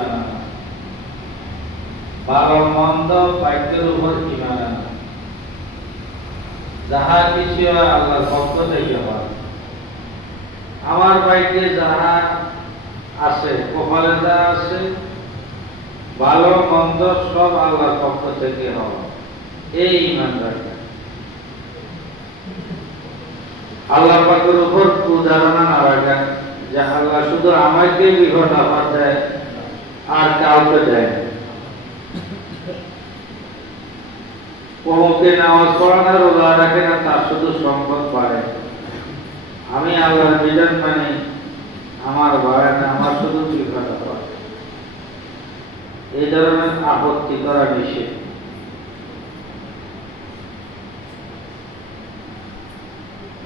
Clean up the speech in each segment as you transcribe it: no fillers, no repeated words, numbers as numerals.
ঈমান আনা, ভালো মন্দ ভাগ্যের উপর ঈমান আনা। যাহা কিছু আল্লাহর পক্ষ থেকে হয়, আমার ভাগ্যে যাহা আছে, কপালে যা আছে, ভালো মন্দ সব আল্লাহর পক্ষ থেকে হয়, এই ঈমান রাখা। আল্লাহ পাকের উপর কুধারণা না রাখা যে আল্লাহ শুধু আমাকে বিপদ আপদ দেয় আর কাউকে দেয় না। অমুকে নামাজ পড়ে না, রোজা রাখে না, তার শুধু সম্পদ বাড়ে, আমি আল্লাহর বিধান মানি, আমার বাড়ে না, আমার শুধু বিপদ আপদ। এই ধরনের আপত্তি করা নিষেধ।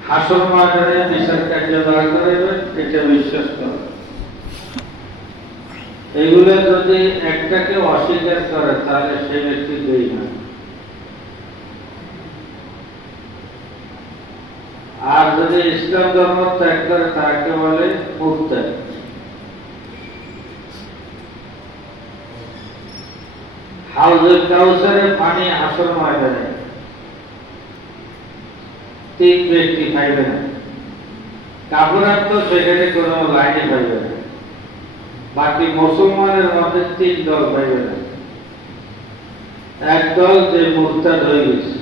হাসর ময়দানে বিচার কার্য দাঁড় করাবেন, এটা বিশ্বাস করেন। এইগুলো যদি একটাকে অস্বীকার করে তাহলে সেই ব্যক্তি বেঈমান। আর যদি ইসলাম ধর্ম ত্যাগ করে তাকে বলে মুরতাদ। হাউজুল কাউসারের পানি হাসর ময়দানে তিন ব্যক্তি খাইবে না। কাফের তো সেখানে কোনো লাইনে পাইবে না। বাকি মুসলমানের মধ্যে তিন দল পাইবে না। এক দল যে মুরতাদ হয়ে গেছে,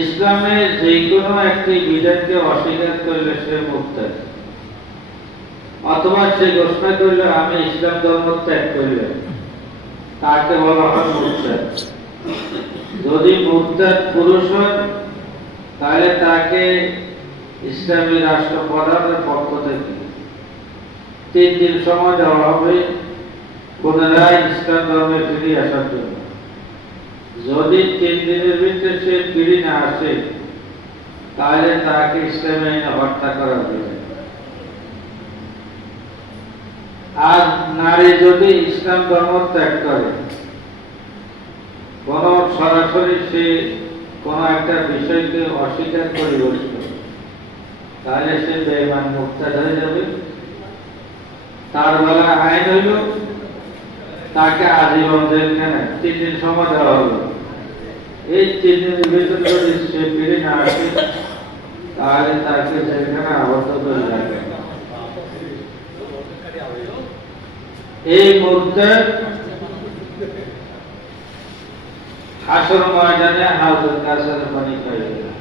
ইসলামে যে কোনো একটি বিধানকে অস্বীকার করলে সে মুরতাদ, অথবা সে ঘোষণা করলে আমি ইসলাম ধর্ম ত্যাগ করলাম, তাকে বলা হয় মুরতাদ। যদি মুরতাদ পুরুষ হয় তাহলে তাকে ইসলামী রাষ্ট্রপ্রধানের পক্ষ থেকে 3 দিন সময় দেওয়া হবে পুনরায় ইসলাম ধর্মে ফিরে আসার জন্য। যদি 3 দিনের ভিতরে সে ফিরে না আসে তাহলে তাকে ইসলামী আইনে হত্যা করা হবে। আর নারী যদি ইসলাম ধর্ম ত্যাগ করে, কোন সরাসরি সে কোন একটা বিষয়কে অস্বীকার করে বসল, তাহলে সে বেঈমান মুরতাদ হয়ে যাবে। তার বেলা আইন হইল তাকে আজীবন জেলখানায় 3 দিন সময় দেওয়া হলো। এই 3 দিনের ভিতরে যদি সে ফিরে না আসে তাহলে তাকে জেলখানায় আবদ্ধ করে রাখবে। এই মুরতাদ হাসর ময়দানে হাউজুল কাউসারের পানি পাইবে না।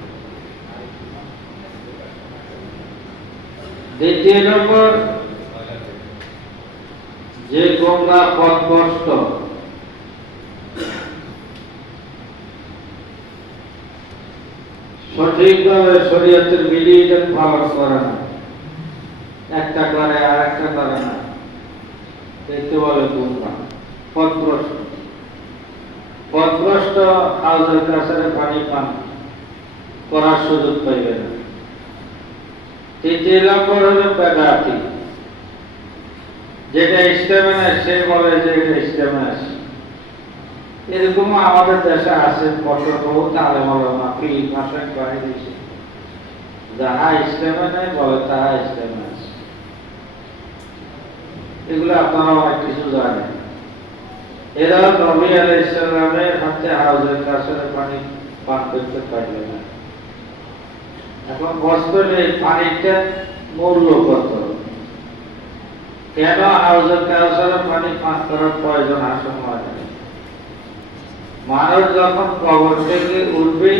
দ্বিতীয় নম্বর, যে গোমরা পথভ্রষ্ট, সঠিকভাবে শরীয়তের বিধিবিধান পালন করে না, একটা করে আর একটা করে না, দেখতে বলে গোমরা পথভ্রষ্ট। পথভ্রষ্ট হাউজুল কাউসারের পানি পান করার সুযোগ পাইবে না। তৃতীয় নম্বর হল বেদাতি, যেটা ইসলামে না সে বলে যে এটা ইসলামে আছে। এরকম আমাদের দেশে আছে বহুত আলেম ওলামা পীর মাশায়েখ বাহির হইছে, যাহা ইসলামে নাই বলে তাহা ইসলামে আছে। এগুলো আপনারা অনেক কিছু জানেন। এরা নবী আলাইহিস সালামের হাতে হাউজুল কাউসারের পানি পান করতে পারবে না। এখন বস্তরে পানিটা মূল্য কত, কেন হাউজুল কাউসারের পানি পান করার প্রয়োজন হাসর ময়দানে? মানুষ যখন কবর থেকে উঠবে,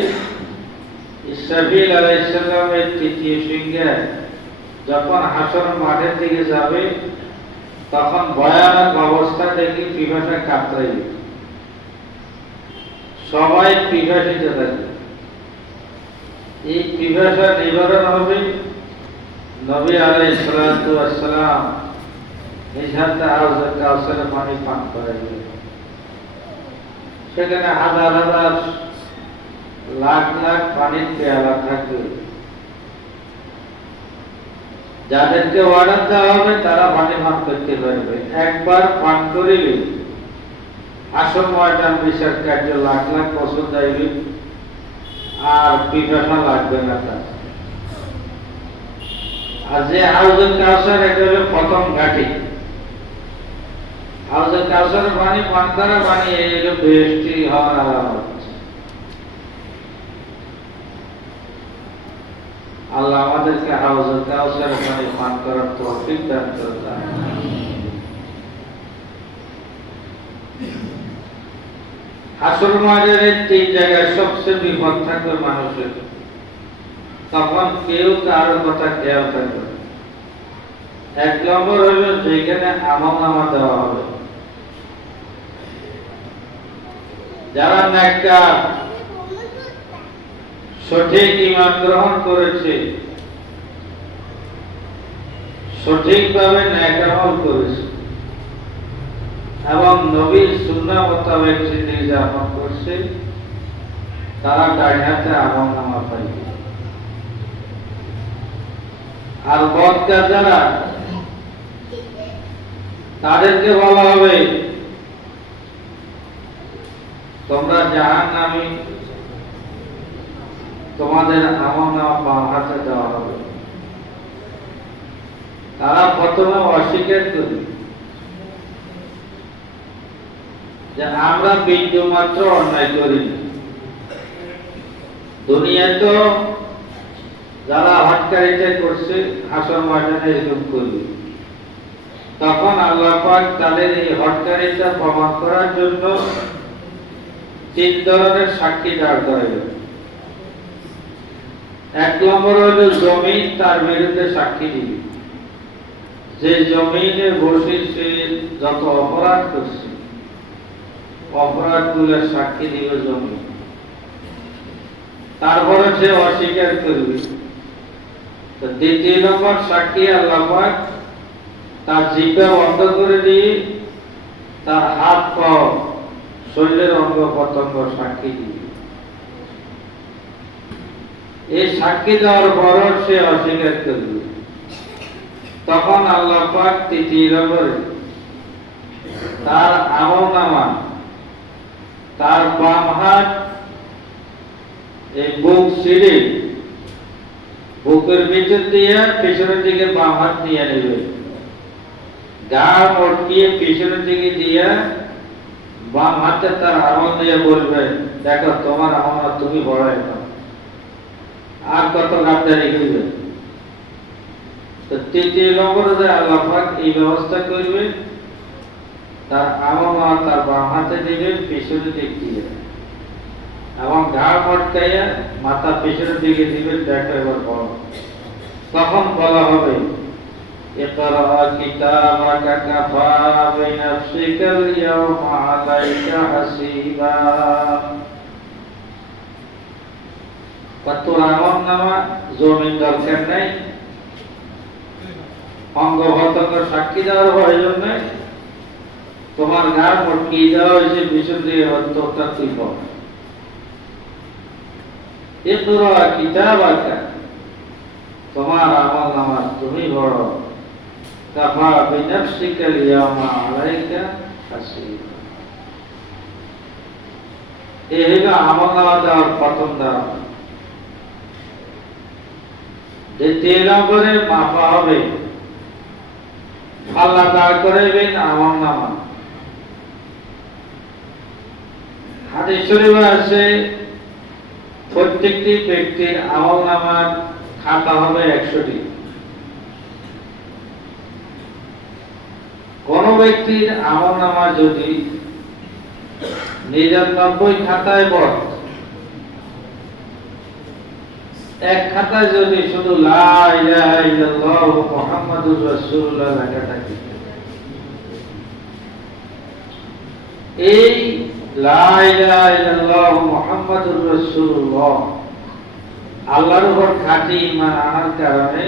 ইসরাফিল আলাইহিস সালামের তৃতীয় সিংহে যখন হাসর মাঠের দিকে যাবে, তখন ভয়ানক অবস্থা দেখে পিপাসা কাতরাইবে, সবাই পিপাসিত থাকবে। এই পিপাসা নিবারণ হবে নবী আলাইহিস সালাতু ওয়াস সালাম নিজ হাতে হাউজুল কাউসারের পানি পান করাইবে। সেখানে হাজার হাজার লাখ লাখ পানির পেয়ালা থাকবে। যাদেরকে অর্ডার দেওয়া হবে তারা পানি পান করতে পারবে। একবার পান করিলে আসর ময়দান বিচার কার্য লাখ লাখ বছর যাইবে, আর পিপাসা লাগবে না তার। আর যে হাউজুল কাউসার এটা হলো প্রথম ঘাটি, হাউজে কাউসারের পানি পান করা পানি এগুলো বেশি হওয়ার আলামত। আল্লাহ আমাদেরকে হাউজে কাউসারের পানি পান করার তৌফিক দান করুন। হাসর মাঠের তিন জায়গায় সবচেয়ে বিপদ থাকবে মানুষের, তখন কেউ কারো কথা খেয়াল থাকবে। এক নম্বর হইল যেখানে আমলনামা দেওয়া হবে। যারা নেককার সঠিক ঈমান গ্রহণ করেছে, সঠিকভাবে নেক আমল করেছে এবং নবীর সুন্নাহ মোতাবেক জিন্দেগি যাপন করছে, তারা ডান হাতে আমলনামা পাইবে। আর বদকার যারা, তাদেরকে বলা হবে তোমরা জাহান্নামী, তোমাদের আমলনামা বাম হাতে দেওয়া হবে। তারা প্রথমে অস্বীকার করবে যে আমরা বিন্দু মাত্র অন্যায় করিনি। দুনিয়ায় তো যারা হটকারিতা করছে হাসর ময়দানে এরকম করবে। তখন আল্লাহ পাক তাদের এই হটকারিতা প্রমাণ করার জন্য তিন ধরনের সাক্ষী দাঁড় করাইবেন। এক নম্বর হইল জমিন তার বিরুদ্ধে সাক্ষী দিবে। যে জমিনে বসে সে যত অপরাধ করছে, অপরাধগুলোর সাক্ষী দিবে জমিন। তারপরে সে অস্বীকার করবে। দ্বিতীয় নম্বর সাক্ষী আল্লাহ পাক তার জিহ্বা বন্ধ করে দিয়ে তার হাত পা শরীরের অঙ্গ প্রত্যঙ্গ সাক্ষী দিবে। এই সাক্ষী দেওয়ার পরও সে অস্বীকার করবে। তখন আল্লাহ পাক তৃতীয় নম্বরে তার আমলনামা, তার বাম হাত এই বুক ছিঁড়ে বুকের ভিতর দিয়ে পিছনের দিকে বাম হাত নিয়ে নেবে, গা মটকিয়ে পিছনের দিকে দিয়ে বাম হাতে তার আমল দিয়ে বলবে, দেখো তোমার আমল তুমি বড় এখন, আর কত গাদ্দারি করবে। তো তৃতীয় নম্বরে আল্লাহ পাক এই ব্যবস্থা করবে, তার আমল তার বাম হাতে দিবে পিছনের দিক দিয়ে এবং ঘাড় মটকাইয়া মাথা পিছনের দিকে দিবে, দেখো এবার বড়। তখন বলা হবে ইকরা কিতাবাকা কাফা বিনাফসিকাল ইয়াওমা আলাইকা হাসিবা। তোর আমলনামা জমিন দরকার নাই, অঙ্গ প্রত্যঙ্গ সাক্ষী দেওয়ার প্রয়োজন নেই, তোমার ঘাড় মটকিয়ে দেওয়া হয়েছে পিছন দিয়ে, তোরটা তুই পাও। ইকরা কিতাবাকা, তোমার আমলনামা তুমি বড়, কাফা বিনাফসিকাল ইয়াওমা আলাইকা হাসিবা। এই হলো আমলনামা দেওয়ার প্রথম ধাপ। দ্বিতীয় নম্বরে মাপা হবে, আল্লাহ দাঁড় করাইবেন আমলনামা। হাদিস শরীফে আছে প্রত্যেকটি ব্যক্তির আমলনামার খাতা হবে 100টি। কোন ব্যক্তির আমলনামা যদি 99 খাতায় পড়ে, এক খাতায় যদি শুধু লা ইলাহা ইল্লাল্লাহ মুহাম্মাদুর রাসূলুল্লাহ লেখা থাকে, এই লা ইলাহা ইল্লাল্লাহ মুহাম্মাদুর রাসূলুল্লাহ আল্লাহর উপর খাঁটি ঈমান আনার কারণে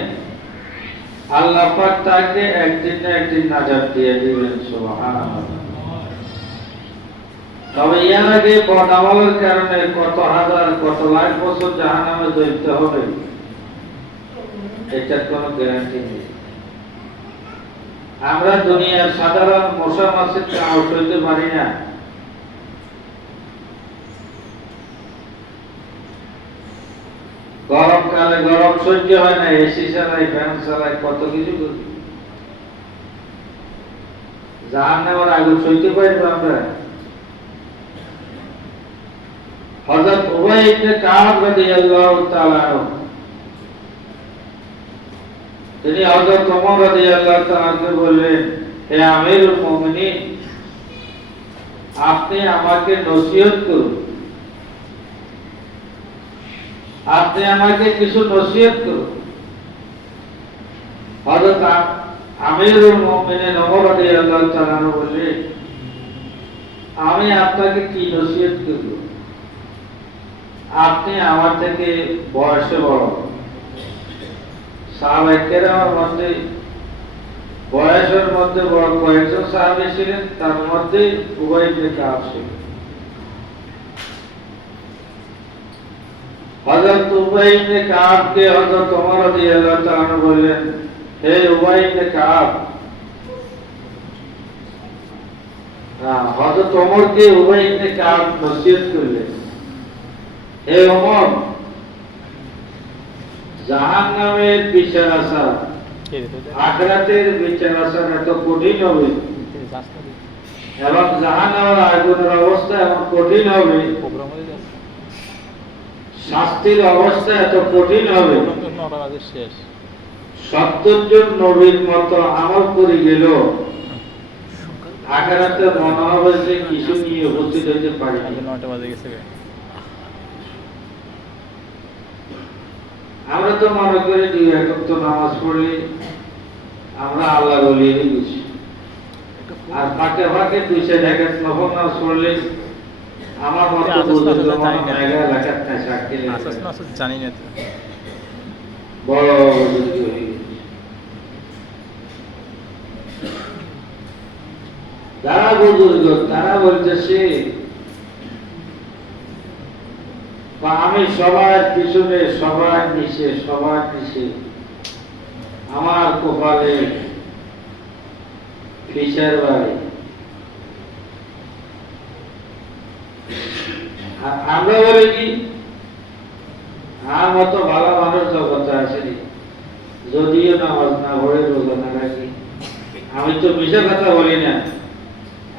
আল্লাহ পাক তাকে একদিন না একদিন নাজাত দিয়ে দিবেন। সুবহানাল্লাহ। তবে এর আগে বদ আমলের কারণে কত হাজার কত লাখ বছর জাহান্নামে জ্বলতে হবে, এটার কোনো গ্যারান্টি নেই। আমরা দুনিয়ার সাধারণ মশা মাছির কামড় সইতে পারি না, গরমকালে গরম সহ্য হয় না, এসি চালাই, ফ্যান চালাই, কত কিছু করি। জাহান্নামের আগুন সইতে পারবো আমরা? হযরত উবাই ইবনে কাব রাদিয়াল্লাহু তাআলা তিনি হযরত ওমর রাদিয়াল্লাহু তাআলাকে বললেন, হে আমিরুল মুমিনিন, আপনি আমাকে নসিহত করুন, আপনি আমাকে কিছু নসিহত করুন। হযরত আমিরুল মুমিনিন ওমর রাদিয়াল্লাহু তাআলা বললেন, আমি আপনাকে কি নসিহত করব? আপনি আমার থেকে বয়সে বড়। সাহাবায়ে কেরামের মধ্যে বয়সের মধ্যে বড় কয়েকজন সাহাবী ছিলেন, তার মধ্যে উবাই ইবনে কাব ছিলেন। হযরত উবাই ইবনে কাবকে হযরত ওমর রাদিয়াল্লাহু তাআলা বললেন, হে উবাই ইবনে কাব, হযরত ওমরকে উবাই ইবনে কাব নসিহত করলেন, হে ওমর, জাহান্নামের বিচার আসার, আখিরাতের বিচার আসার এত কঠিন হবে এবং জাহান্নামের আগুনের অবস্থা এমন কঠিন হবে, শাস্তির অবস্থা এত কঠিন হবে, 70 জন নবীর মতো আমল করে গেল, আখিরাতে মনে হবে যে কিছু নিয়ে উপস্থিত হইতে পারি। আমরা তো মনে করি 2 ওয়াক্ত নামাজ পড়লে আমরা আল্লাহর ওলি হয়ে গেছি, আর ফাঁকে ফাঁকে 2 রাকাত নফল নামাজ পড়লে আমার মতো বুজুর্গ মেগা রাকাত সাক্ষী জানি না বড় বুজুর্গ হয়ে গেছে। যারা বুজুর্গ তারা বলতেছে, আমি সবার পিছনে, সবার নিচে, সবার নিচে, আমার কপালে ফিসার বাড়ি। আমরা বলি কি, আমার মতো ভালো মানুষ জগতে আসেনি, যদিও নামাজ না পড়ে, রোজা না রাখি। আমি তো মিশা কথা বলি না।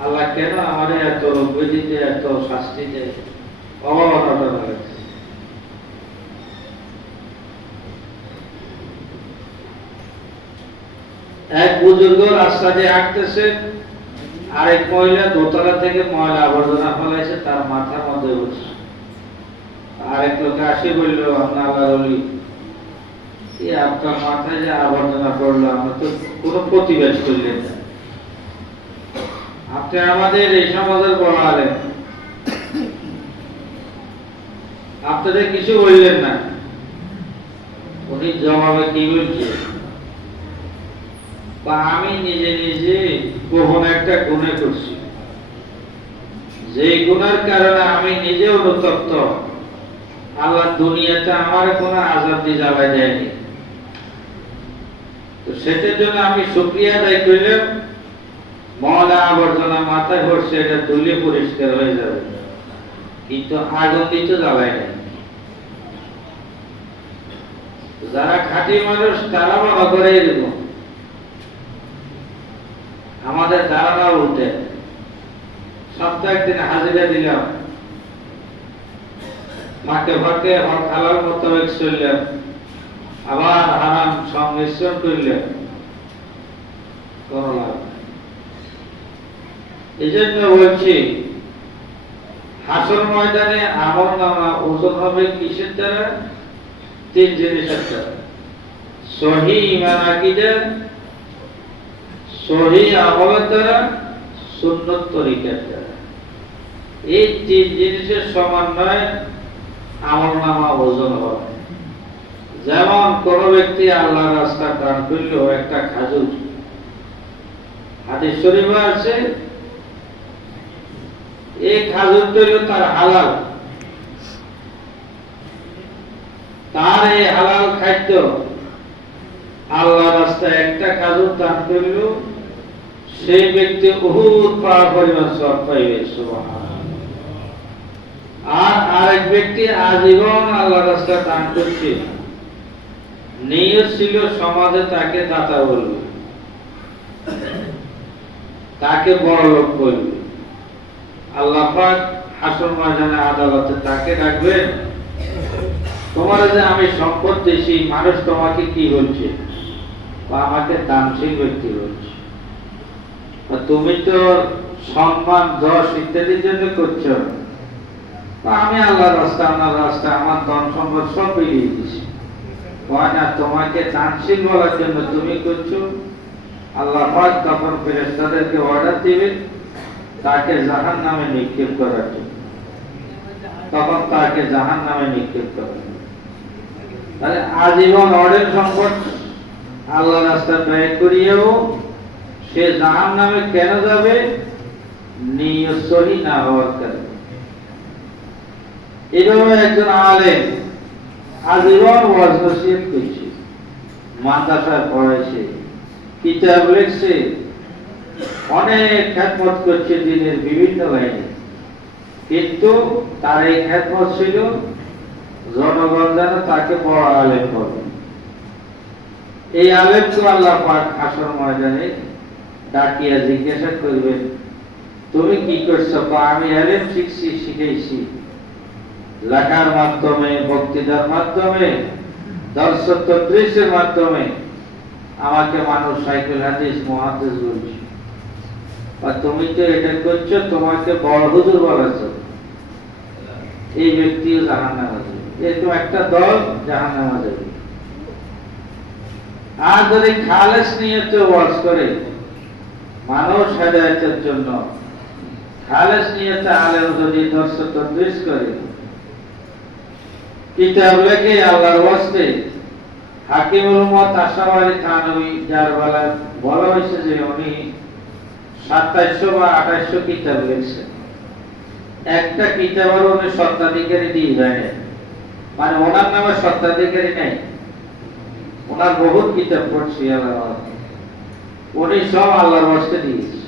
আল্লাহ কেন আমাদের এত রোগ দিতে, এত শাস্তি দেয়, অভাবনাটা লাগছে। এক বুজুর্গ রাস্তা দিয়ে হাঁটতেছে, আরেক মহিলা দোতলা থেকে ময়লা আবর্জনা ফেলাইছে তার মাথার মধ্যে বসে। আরেক লোক আসে বলল, আপনার আল্লাহর ওলি, আপনার মাথায় যে আবর্জনা পড়লো, আমরা তো কোনো প্রতিবাদ করলেন না, আপনি আমাদের এই সমাজের বড় আলেম, আপনাদের কিছু বললেন না। উনি জবাবে কি বলছে, বা আমি নিজে নিজে কখন একটা গুনাহ করছি, যে গুনার কারণে আমি নিজে অনুতপ্ত, আল্লাহ দুনিয়াতে আমার কোনো আযাব দিয়ে জ্বালাই দেয়নি, তো সেটার জন্য আমি শুকরিয়া আদায় করলাম। ময়লা আবর্জনা মাথায় পড়ছে, এটা ধুলে পরিষ্কার হয়ে যাবে, কিন্তু আগুন দিয়ে তো জ্বালাই নেই। যারা খাঁটি মানুষ তারা মনে করে এরকম, আমাদের ধারণা উল্টে। সপ্তাহে একদিন হাজিরা দিলাম, ফাঁকে ফাঁকে হক হালাল মোতাবেক চললাম, আবার হারাম সংমিশ্রণ করলাম, কোন লাভ নেই। এই জন্য বলছি, হাসর ময়দানে আমল নামা ওজন হবে কিসের দ্বারা? 3 জিনিসের দ্বারা। সহিহ ঈমান আকীদা, সহিহ আমলের দ্বারা, সুন্নত তরিকার দ্বারা। এই 3 জিনিসের সমন্বয়ে আমল নামা ওজন হবে। যেমন কোন ব্যক্তি আল্লাহর রাস্তা দান করল একটা খাজুর, হাদিস শরীফে আছে, এই খাজুরটা হলো তার হালাল, তার এই হালাল খাদ্য আল্লাহর রাস্তায় একটা খাজুর দান করল, সেই ব্যক্তি উহুদ পাহাড় পরিমাণ সওয়াব পাইবে। সুবহানাল্লাহ। আর আরেক ব্যক্তি আজীবন আল্লাহর রাস্তায় দান করছে, নিয়ত ছিল সমাজে তাকে দাতা বলবে, তাকে বড় লোক বলবে। আল্লাহ পাক হাসর ময়দানে আদালতে তাকে ডাকবেন, তোমার যে আমি সম্পদ দিয়েছি, মানুষ তোমাকে কি বলছে? বা আমাকে দানশীল ব্যক্তি বলছে। তুমি তো সম্মান, যশ ইত্যাদির জন্য করছো, আমি আল্লাহর রাস্তা, আমার রাস্তা, আমার ধন সম্পদ সব বিলিয়ে দিছি, না তোমাকে দানশীল বলার জন্য তুমি করছো। আল্লাহ পাক তখন ফেরেশতাদেরকে অর্ডার দিবেন তাকে জাহান্নামে নিক্ষেপ করার জন্য। তখন তাকে জাহান্নামে নিক্ষেপ করা হবে। তাহলে আজীবন অঢেল সম্পদ আল্লাহ রাস্তা ব্যয় করিয়েও সে জাহান্নামে কেন যাবে? নিয়ত সহি না হওয়ার কারণে। এভাবে একজন আলেম আজীবন ওয়াজ নসিহত করছে, মাদ্রাসায় পড়াইছে, কিতাব লিখছে, অনেক খেদমত করছে দিনের বিভিন্ন লাইনে, কিন্তু তার এই খেদমত ছিল জনগণ যেন তাকে বড় আলেম বলে। এই আলেমকে আল্লাহ পাক হাসর ময়দানে ডাকিয়া জিজ্ঞাসা করবেন, তুমি কি করছো? আমি আলেম শিখছি, শিখেছি, লেখার মাধ্যমে, বক্তৃতার মাধ্যমে, দর্শক তদৃশের মাধ্যমে আমাকে মানুষ সাইকুল হাদিস, মুহাদ্দিস বলছে। তুমি তো এটা করছো, তোমাকে বড় হুজুর বলেছ। এই ব্যক্তিও জাহান্নামে যাবে। এরকম একটা দল জাহান্নামে যাবে। আর যদি খালেস নিয়তে ওয়াজ করে মানুষ হেদায়েতের জন্য, খালেস নিয়তে আলেম যদি দর্শক তদৃশ করে, কিতাব লেখে আল্লাহর ওয়াস্তে, হাকিমুল উম্মত আশরাফ আলী থানভী, যার বলা হয়েছে যে উনি 2700 বা 2800 কিতাব লিখছেন, একটা কিতাবের উনি স্বত্বাধিকারী দিয়ে যায়, মানে ওনার নামে স্বত্বাধিকারী নেই। ওনার বহুত কিতাব পড়ছি আল্লাহ, উনি সব আল্লাহর ওয়াস্তে দিয়েছে।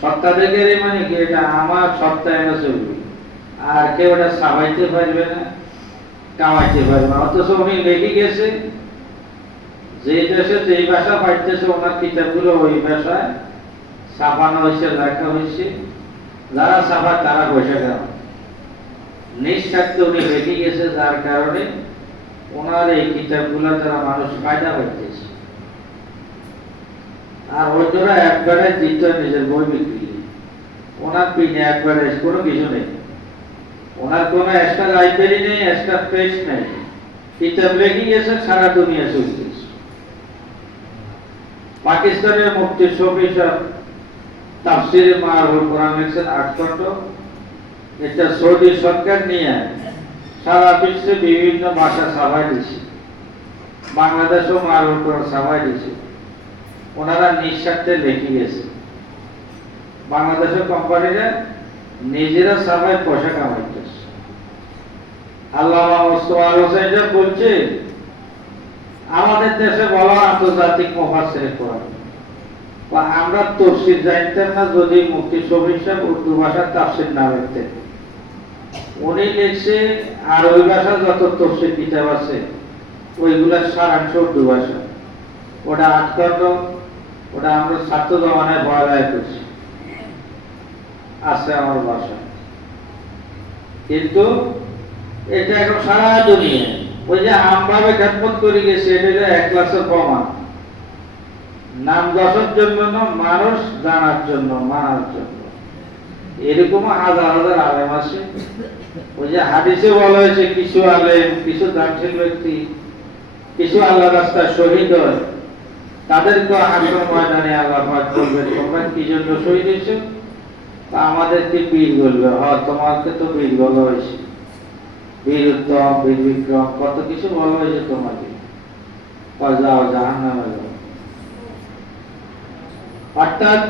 স্বত্বাধিকারী মানে কি? এটা আমার সত্তায় না চলবে, আর কেউ এটা সাবাইতে পারবে না, কামাইতে পারবে না। অথচ উনি লেগে গেছে, যে দেশে যেই ভাষা পাইতেছে ওনার কিতাবগুলো ওই ভাষায় ছাপানো হয়েছে, লেখা হয়েছে। যারা ছাপায় তারা বসে গেল, নিঃস্বার্থে উনি লেগে গেছে, যার কারণে ওনার এই কিতাবগুলো দ্বারা মানুষ ফায়দা পাইতেছে। আর অন্যরা অ্যাডভার্টাইজ দিতে নিজের বই বিক্রি, ওনার পিনে অ্যাডভার্টাইজ কোনো কিছু নেই, ওনার কোনো এক্সট্রা লাইব্রেরি নেই, এক্সট্রা পেজ নেই, কিতাব লেগে গেছে, সারা দুনিয়া চলতেছে। পাকিস্তানের মুফতি শফি সাহেব তাফসিরে মারুফুল কোরআন লিখছেন 8 খণ্ড। এটা সৌদি সরকার নিয়ে সারা বিশ্বে বিভিন্ন ভাষা ছাপাই দিছে, বাংলাদেশও মারুফুল কোরআন ছাপাই দিছে। ওনারা নিঃস্বার্থে লিখে গেছে, বাংলাদেশের কোম্পানিরা নিজেরা ছাপাই পয়সা কামাইতেছে। আল্লামা মুস্তাফা হোসেন বলছে, আমাদের দেশে বলা আন্তর্জাতিক মুফাসসিরে কোরআন, আমরা তাফসীর জানতাম না যদি মুফতি শফি সাহেব উর্দু ভাষার তাফসীর না লিখতেন। উনি লিখছে আরবি ভাষা যত তাফসীর কিতাব আছে ওইগুলার সারাংশ উর্দু ভাষা। ওটা 8 খণ্ড, ওটা আমরা ছাত্র জমানায় পড়ালেখা করছি, আছে আমার ভাষা। কিন্তু এটা এখন সারা দুনিয়া ওই যে আমভাবে খেদমত করে গেছে, এটা হলো এক ক্লাসের প্রমাণ। নাম দশের জন্য না, মানুষ জানার জন্য, মানার জন্য। এরকম হাজার হাজার আলেম আছে। ওই যে হাদিসে বলা হয়েছে, কিছু আলেম, কিছু দানশীল ব্যক্তি, কিছু আল্লাহ রাস্তায় শহীদ হয়, তাদেরকে হাসর ময়দানে আল্লাহ পাক বলবেন, তোমরা কি জন্য শহীদ হয়েছো? আমাদেরকে বীর বলবে, হ্যাঁ তোমাকে তো বীর বলা হয়েছে, বীর উত্তম, বীর বিক্রম, কত কিছু বলা হয়েছে তোমাকে, যাও জাহান্নামে যাও। অর্থাৎ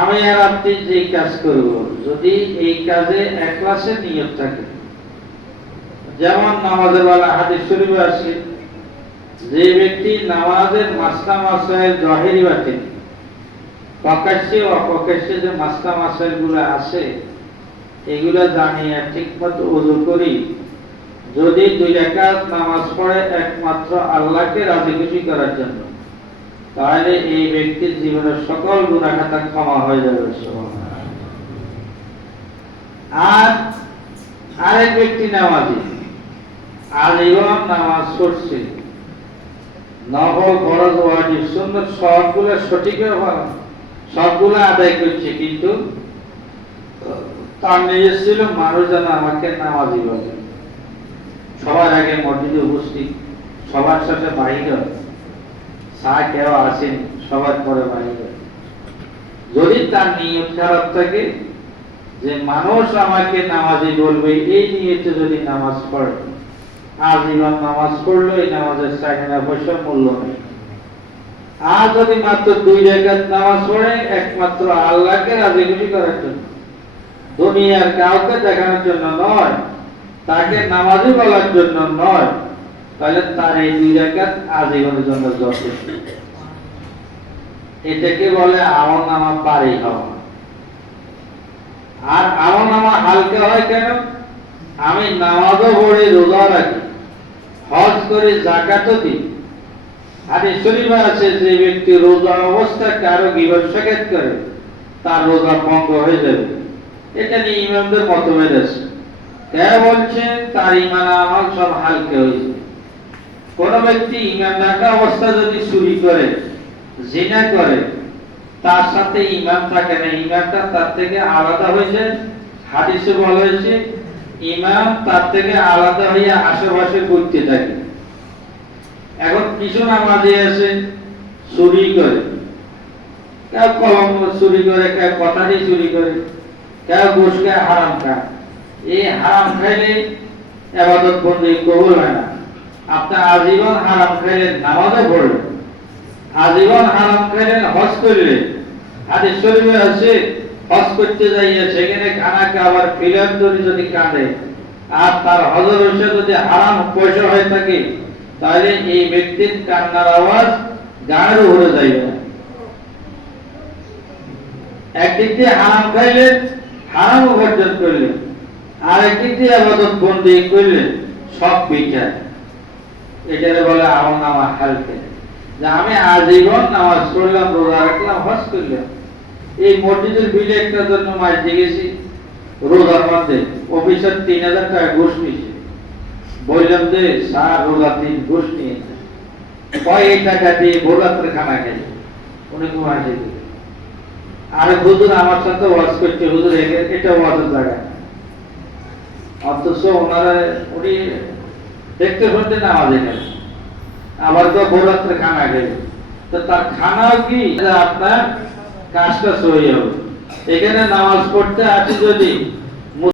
আমি আর আপনি যে কাজ করব, যদি এই কাজে একলাসে নিয়ত থাকে, যেমন নামাজের বেলা হাদিস শরীফে আছে, যে ব্যক্তি নামাজের মাসলা মাসাইল জাহেরি বাতিল, প্রকাশ্যে অপ্রকাশ্যে যে মাসলা মাসাইল গুলো আছে এগুলা জানিয়ে ঠিকমতো ওযু করি, যদি 2 রাকাত নামাজ পড়ে একমাত্র আল্লাহকে রাজি খুশি করার জন্য, তাহলে এই ব্যক্তির জীবনের সকল গুনাহ খাতা ক্ষমা হয়ে যাবে। আর আরেক ব্যক্তি নামাজি, আজীবন নামাজ পড়ছে, নফল ফরজ ওয়াজিব সুন্নাত সবগুলো সঠিকভাবে সবগুলো আদায় করছে, কিন্তু তার নিজের ছিল মানুষ যেন আমাকে নামাজি বলে, সবার আগে মসজিদে উপস্থিত, সবার সাথে বাহির, চা কেউ আসেন সবার পরে বাহির। যদি তার নিয়ত খারাপ থাকে যে মানুষ আমাকে নামাজি বলবে, এই নিয়তে যদি নামাজ পড়ে, আজীবন নামাজ পড়লো, এই নামাজের চাহিদা পয়সা মূল্য নেই। আর যদি মাত্র 2 রাকাত নামাজ পড়ে একমাত্র আল্লাহকে রাজি খুশি করার জন্য, দুনিয়ার কাউকে দেখানোর জন্য নয়, তাকে নামাজি বলার জন্য নয়, তাহলে তার এই 2 রাকাত আজীবনের জন্য যথেষ্ট। এটাকে বলে আমল নামা পারি হওয়া। আর আমল নামা হালকা হয় কেন? আমি নামাজও পড়ি, রোজা রাখি, হজ করি, যাকাতও দিই। হাদিস শরীফে আছে যে ব্যক্তি রোজা অবস্থায় কারো গীবত শাকাত করে তার রোজা ভঙ্গ হয়ে যাবে। এটা নিয়ে ইমামদের মতভেদ আছে। কেউ বলছে তার ঈমান আমল সব হালকা হয়েছে। কোন ব্যক্তি ঈমান রাখা অবস্থায় যদি চুরি করে, জিনা করে, তার সাথে ঈমান থাকে না, ঈমানটা তার থেকে আলাদা হয়ে যায়। হাদিসে বলা হয়েছে ঈমান তার থেকে আলাদা হয়ে আশেপাশে ঘুরতে থাকে। এখন কিছু নামাজি আছে চুরি করে, কেউ কলম চুরি করে, কেউ কথাটি চুরি করে, কেউ ঘুষ খায়, হারাম খায়। এই হারাম খাইলে ইবাদত বন্দেগী কবুল হয় না। আপনি আজীবন হারাম খাইলে নামাজও পড়লেন, আজীবন হারাম খাইলে হজ করলেন। হাদিস শরীফে আছে হজ করতে যাইয়া সেখানে খানা খাবার ফিলাম ধরে যদি কাঁদে আর তার হজর হইসে যদি হারাম পয়সা হয়ে থাকে, তাহলে এই ব্যক্তির কান্নার আওয়াজ গায়ের উপরে যাইবে না। একদিক দিয়ে হারাম খাইলেন, হারাম উপার্জন করলেন, আর একদিক দিয়ে ইবাদত বন্দেগী করলেন, সব বিকার। এটারে বলে আমল নামা হালকা। যে আমি আজীবন নামাজ পড়লাম, রোজা রাখলাম, হজ করলাম, এই মসজিদের বিলে একটা জন্য মাইতে গেছি, রোজার মধ্যে অফিসার 3000 টাকা ঘুষ নিয়েছে। বললাম যে স্যার রোজার দিন ঘুষ নিয়ে কয় টাকা দিয়ে ভোররাত্রে খানা খাই, উনি ঘুমাইছে। আরে হুজুর আমার সাথে ওয়াজ করছে, হুজুর এটা ওয়াজের জায়গা, অথচ ওনারা উনি দেখতে শুনতে নামাজে গেল, আবার তো ভোররাত্রে খানা খাই। তো তার খানাও কি আপনার কাজটা সই হবে। এখানে নামাজ পড়তে আসি যদি